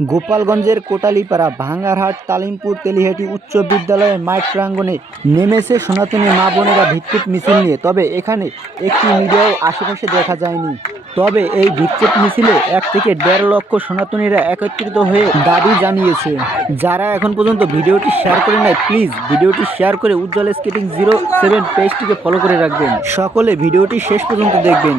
গোপালগঞ্জের কোটালিপাড়া, ভাঙ্গারহাট, তালিমপুর, তেলিহাটি উচ্চ বিদ্যালয়ের মাঠ প্রাঙ্গণে নেমেছে সনাতনী মা বোনেরা ভিক্ষুক মিছিল নিয়ে। তবে এখানে একটি মিডিয়াও আশেপাশে দেখা যায়নি। তবে এই ভিক্ষুক মিছিলে এক থেকে দেড় লক্ষ সনাতনীরা একত্রিত হয়ে দাবি জানিয়েছে। যারা এখন পর্যন্ত ভিডিওটি শেয়ার করে নাই, প্লিজ ভিডিওটি শেয়ার করে উজ্জ্বল স্কেটিং জিরো সেভেন পেজটিকে ফলো করে রাখবেন। সকলে ভিডিওটি শেষ পর্যন্ত দেখবেন।